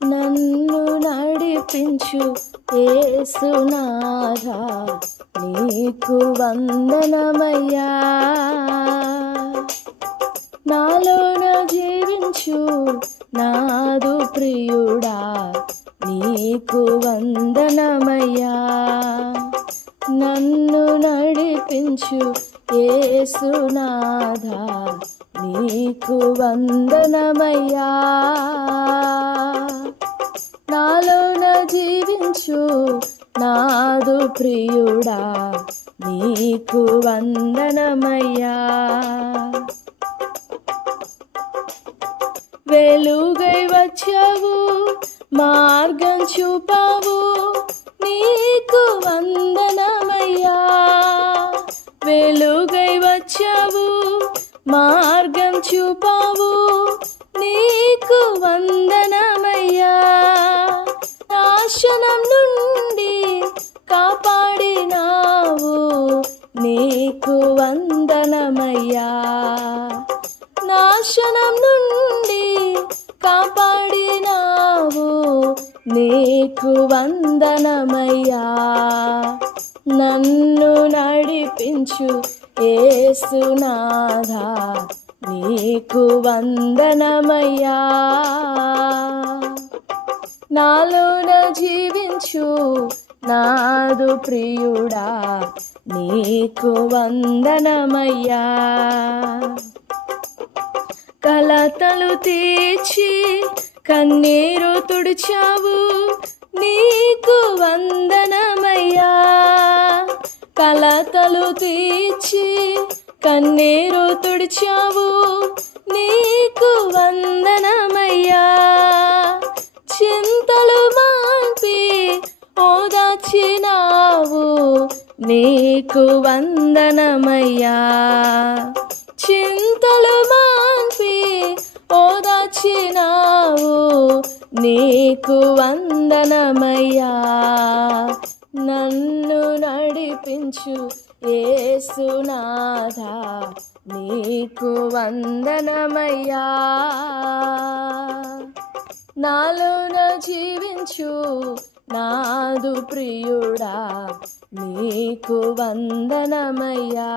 నన్ను నడిపించు యేసునాథా, నీకు వందనమయ్యా. నాలోన జీవించు నాదు ప్రియుడా, నీకు వందనమయ్యా. నన్ను నడిపించు యేసునాథా, నీకు వందనమయ్యా. నాలోన జీవించు నాదు ప్రియుడా, నీకు వందనమయ్యా. వెలుగై వచ్చావు, మార్గం చూపావు, నీకు వందనమయ్యా. వెలుగై వచ్చావు, మార్గం చూపావు, నీకు వందనమయ్యా. నాశనం నుండి కాపాడినావు, నీకు వందనమయ్యా. నాశనం నుండి కాపాడినావు, నీకు వందనమయ్యా. నన్ను నడిపించు యేసునాథా, నీకు వందనమయ్యా. నాలోన జీవించు నాదు ప్రియుడా, నీకు వందనమయ్యా. కలతలు తీర్చి కన్నీరు తుడిచావు, నీకు వందనమయ్యా. కలతలు తీర్చి కన్నీరు తుడిచావు, నీకు వందనమయ్యా. చింతలు మాన్పి ఓదార్చినావు, నీకు వందనమయ్యా. చింతలు మాన్పి ఓదార్చినావు, నీకు వందనమయ్యా. నన్ను నడిపించు యేసునాథా, నీకు వందనమయ్యా. నాలోన జీవించు నాదు ప్రియుడా, నీకు వందనమయ్యా.